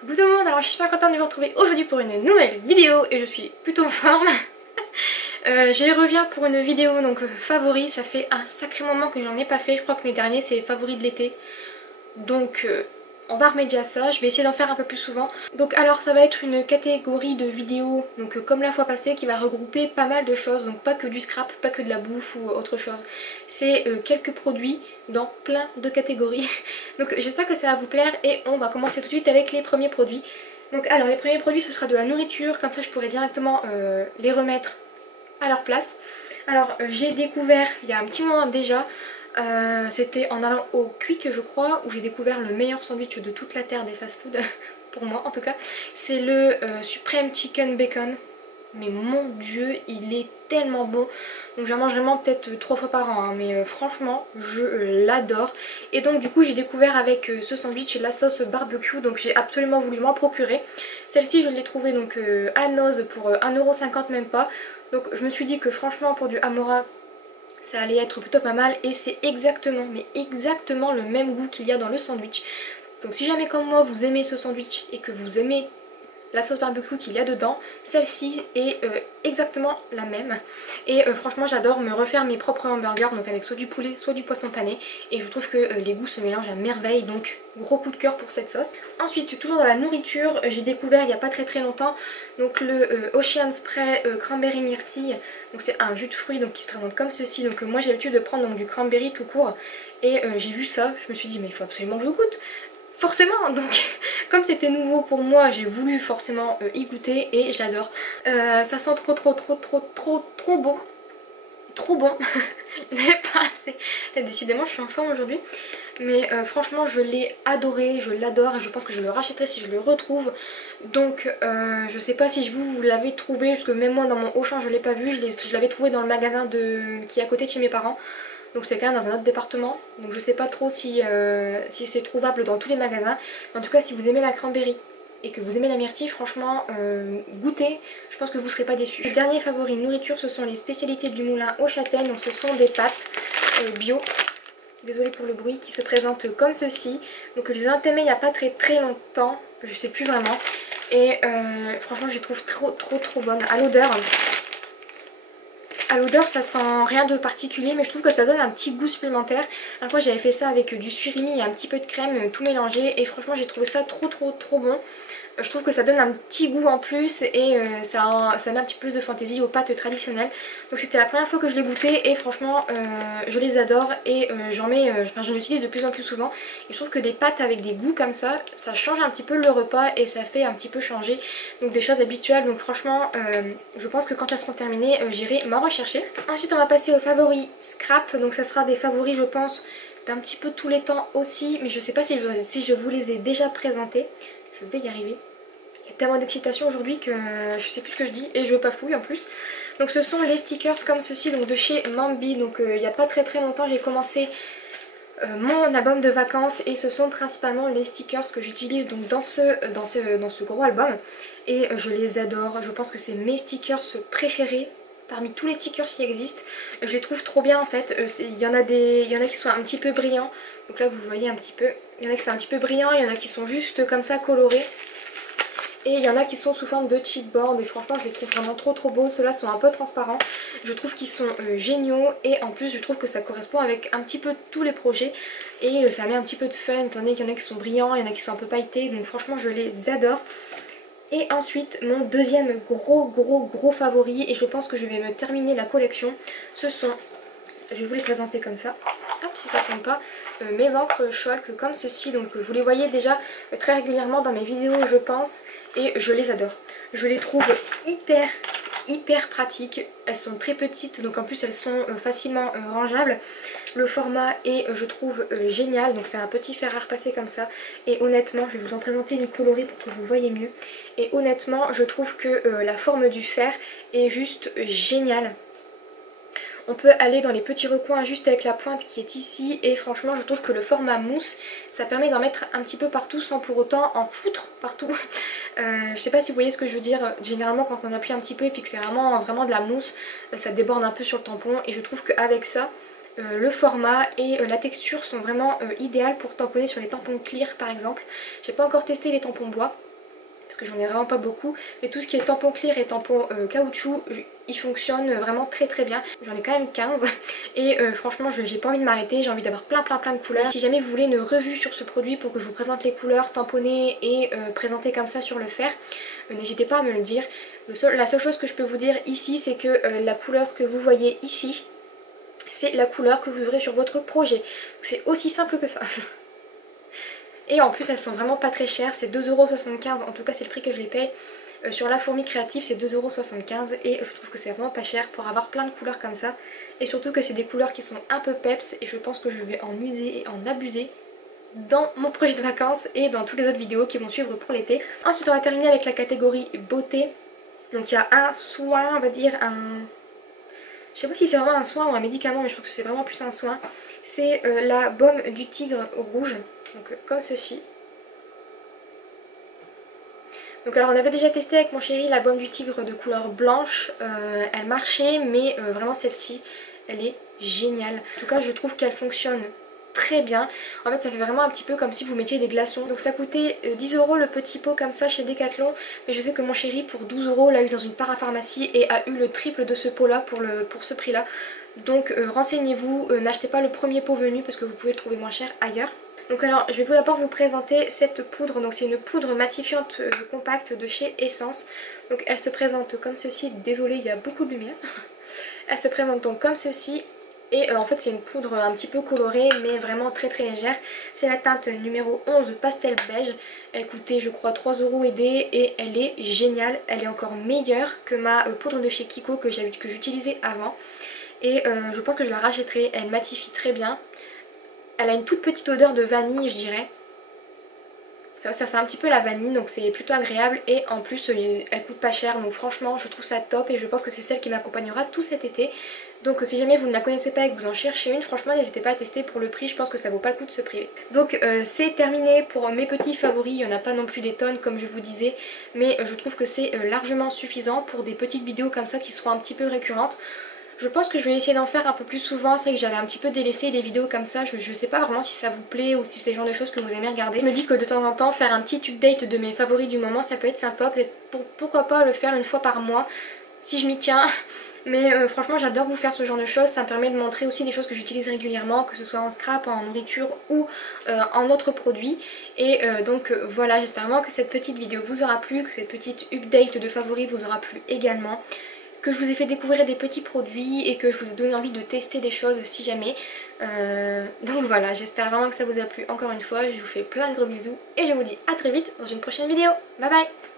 Coucou tout le monde, alors je suis super contente de vous retrouver aujourd'hui pour une nouvelle vidéo et je suis plutôt en forme. J'y reviens pour une vidéo donc favoris, ça fait un sacré moment que j'en ai pas fait, je crois que mes derniers c'est les favoris de l'été. Donc on va remédier à ça, je vais essayer d'en faire un peu plus souvent. Donc alors ça va être une catégorie de vidéos, donc comme la fois passée, qui va regrouper pas mal de choses, donc pas que du scrap, pas que de la bouffe ou autre chose. C'est quelques produits dans plein de catégories. Donc j'espère que ça va vous plaire et on va commencer tout de suite avec les premiers produits. Donc alors les premiers produits ce sera de la nourriture, comme ça je pourrai directement les remettre à leur place. Alors j'ai découvert il y a un petit moment déjà, c'était en allant au Quick je crois, où j'ai découvert le meilleur sandwich de toute la terre des fast-food, pour moi en tout cas. C'est le Supreme Chicken Bacon. Mais mon dieu, il est tellement bon. Donc j'en mange vraiment peut-être 3 fois par an, hein, mais franchement je l'adore. Et donc du coup j'ai découvert avec ce sandwich la sauce barbecue, donc j'ai absolument voulu m'en procurer. Celle-ci je l'ai trouvée donc à Noz pour 1,50 € même pas. Donc je me suis dit que franchement pour du Amora ça allait être plutôt pas mal, et c'est exactement, mais exactement le même goût qu'il y a dans le sandwich. Donc si jamais comme moi vous aimez ce sandwich et que vous aimez la sauce barbecue qu'il y a dedans, celle-ci est exactement la même. Et franchement j'adore me refaire mes propres hamburgers, donc avec soit du poulet soit du poisson pané, et je trouve que les goûts se mélangent à merveille, donc gros coup de cœur pour cette sauce. Ensuite toujours dans la nourriture, j'ai découvert il n'y a pas très longtemps donc le Ocean Spray Cranberry Myrtille. Donc c'est un jus de fruits donc qui se présente comme ceci. Donc moi j'ai l'habitude de prendre donc du cranberry tout court, et j'ai vu ça, je me suis dit mais il faut absolument que je goûte. Forcément, donc comme c'était nouveau pour moi, j'ai voulu forcément y goûter et j'adore. Ça sent trop bon. Trop bon. Il n'est pas assez. Décidément, je suis en forme aujourd'hui. Mais franchement, je l'ai adoré, je l'adore et je pense que je le rachèterai si je le retrouve. Donc je sais pas si vous l'avez trouvé, parce que même moi dans mon Auchan je l'ai pas vu. Je l'avais trouvé dans le magasin qui est à côté de chez mes parents. Donc c'est quand même dans un autre département, donc je sais pas trop si c'est trouvable dans tous les magasins. En tout cas si vous aimez la cranberry et que vous aimez la myrtille, franchement goûtez, je pense que vous ne serez pas déçus. Le dernier favori nourriture, ce sont les spécialités du moulin aux châtaignes, donc ce sont des pâtes bio, désolée pour le bruit, qui se présentent comme ceci. Donc je les ai entamées il n'y a pas très longtemps, je sais plus vraiment, et franchement je les trouve trop bonnes. À l'odeur, ça sent rien de particulier, mais je trouve que ça donne un petit goût supplémentaire. La fois j'avais fait ça avec du surimi et un petit peu de crème, tout mélangé, et franchement j'ai trouvé ça trop bon. Je trouve que ça donne un petit goût en plus, et ça met un petit peu plus de fantaisie aux pâtes traditionnelles. Donc c'était la première fois que je l'ai goûté et franchement je les adore, et j'en utilise de plus en plus souvent. Et je trouve que des pâtes avec des goûts comme ça change un petit peu le repas et ça fait un petit peu changer donc des choses habituelles. Donc franchement je pense que quand elles seront terminées j'irai m'en rechercher. Ensuite on va passer aux favoris scrap, donc ça sera des favoris je pense d'un petit peu tous les temps aussi, mais je sais pas si je vous les ai déjà présentés. Je vais y arriver. Il y a tellement d'excitation aujourd'hui que je sais plus ce que je dis et je bafouille en plus. Donc ce sont les stickers comme ceci, donc de chez Mambi. Donc il n'y a pas très longtemps j'ai commencé mon album de vacances, et ce sont principalement les stickers que j'utilise donc dans ce gros album, et je les adore. Je pense que c'est mes stickers préférés parmi tous les stickers qui existent. Je les trouve trop bien en fait. Il y en a qui sont un petit peu brillants, donc là vous voyez un petit peu, il y en a qui sont un petit peu brillants, il y en a qui sont juste comme ça colorés, et il y en a qui sont sous forme de chipboard, et franchement je les trouve vraiment trop beaux. Ceux-là sont un peu transparents, je trouve qu'ils sont géniaux, et en plus je trouve que ça correspond avec un petit peu tous les projets, et ça met un petit peu de fun étant donné qu'il y en a qui sont brillants, il y en a qui sont un peu pailletés, donc franchement je les adore. Et ensuite mon deuxième gros favori, et je pense que je vais me terminer la collection, ce sont, je vais vous les présenter comme ça, hop, si ça tombe pas, mes encres Chalk comme ceci. Donc vous les voyez déjà très régulièrement dans mes vidéos je pense, et je les adore. Je les trouve hyper pratiques, elles sont très petites, donc en plus elles sont facilement rangeables. Le format est je trouve génial, donc c'est un petit fer à repasser comme ça, et honnêtement je vais vous en présenter une colorée pour que vous voyez mieux, et honnêtement je trouve que la forme du fer est juste géniale. On peut aller dans les petits recoins juste avec la pointe qui est ici, et franchement je trouve que le format mousse ça permet d'en mettre un petit peu partout sans pour autant en foutre partout. Je sais pas si vous voyez ce que je veux dire. Généralement quand on appuie un petit peu et puis que c'est vraiment de la mousse, ça déborde un peu sur le tampon, et je trouve qu'avec ça le format et la texture sont vraiment idéales pour tamponner sur les tampons clear par exemple. J'ai pas encore testé les tampons bois, parce que j'en ai vraiment pas beaucoup, mais tout ce qui est tampon clear et tampon caoutchouc, ils fonctionnent vraiment très très bien. J'en ai quand même 15 et franchement j'ai pas envie de m'arrêter, j'ai envie d'avoir plein de couleurs. Et si jamais vous voulez une revue sur ce produit pour que je vous présente les couleurs tamponnées et présentées comme ça sur le fer, n'hésitez pas à me le dire. La seule chose que je peux vous dire ici, c'est que la couleur que vous voyez ici, c'est la couleur que vous aurez sur votre projet. C'est aussi simple que ça. Et en plus elles sont vraiment pas très chères, c'est 2,75 €, en tout cas c'est le prix que je les paye. Sur la fourmi créative c'est 2,75 € et je trouve que c'est vraiment pas cher pour avoir plein de couleurs comme ça. Et surtout que c'est des couleurs qui sont un peu peps et je pense que je vais en user et en abuser dans mon projet de vacances et dans toutes les autres vidéos qui vont suivre pour l'été. Ensuite on va terminer avec la catégorie beauté. Donc il y a un soin, on va dire un... Je sais pas si c'est vraiment un soin ou un médicament, mais je pense que c'est vraiment plus un soin. C'est la baume du tigre rouge, donc comme ceci. Donc alors on avait déjà testé avec mon chéri la baume du tigre de couleur blanche, elle marchait, mais vraiment celle-ci, elle est géniale. En tout cas je trouve qu'elle fonctionne très bien. En fait ça fait vraiment un petit peu comme si vous mettiez des glaçons. Donc ça coûtait 10 € le petit pot comme ça chez Decathlon, mais je sais que mon chéri pour 12 € l'a eu dans une parapharmacie et a eu le triple de ce pot là pour ce prix là. Donc renseignez-vous, n'achetez pas le premier pot venu parce que vous pouvez le trouver moins cher ailleurs. Donc alors je vais tout d'abord vous présenter cette poudre. Donc c'est une poudre matifiante compacte de chez Essence. Donc elle se présente comme ceci. Désolée il y a beaucoup de lumière. Elle se présente donc comme ceci. Et en fait c'est une poudre un petit peu colorée mais vraiment très légère. C'est la teinte numéro 11 pastel beige. Elle coûtait je crois 3 € et des et elle est géniale. Elle est encore meilleure que ma poudre de chez Kiko que j'utilisais avant. Et je pense que je la rachèterai. Elle matifie très bien. Elle a une toute petite odeur de vanille je dirais. Ça sent un petit peu la vanille donc c'est plutôt agréable et en plus elle coûte pas cher donc franchement je trouve ça top et je pense que c'est celle qui m'accompagnera tout cet été. Donc si jamais vous ne la connaissez pas et que vous en cherchez une, franchement n'hésitez pas à tester pour le prix, je pense que ça vaut pas le coup de se priver. Donc c'est terminé pour mes petits favoris, il n'y en a pas non plus des tonnes comme je vous disais, mais je trouve que c'est largement suffisant pour des petites vidéos comme ça qui seront un petit peu récurrentes. Je pense que je vais essayer d'en faire un peu plus souvent, c'est vrai que j'avais un petit peu délaissé les vidéos comme ça, je sais pas vraiment si ça vous plaît ou si c'est le genre de choses que vous aimez regarder. Je me dis que de temps en temps faire un petit update de mes favoris du moment ça peut être sympa, peut-être pourquoi pas le faire une fois par mois si je m'y tiens. Mais franchement j'adore vous faire ce genre de choses, ça me permet de montrer aussi des choses que j'utilise régulièrement, que ce soit en scrap, en nourriture ou en autres produits. Et donc voilà, j'espère vraiment que cette petite vidéo vous aura plu, que cette petite update de favoris vous aura plu également, que je vous ai fait découvrir des petits produits et que je vous ai donné envie de tester des choses si jamais. Donc voilà, j'espère vraiment que ça vous a plu encore une fois, je vous fais plein de gros bisous et je vous dis à très vite dans une prochaine vidéo. Bye bye.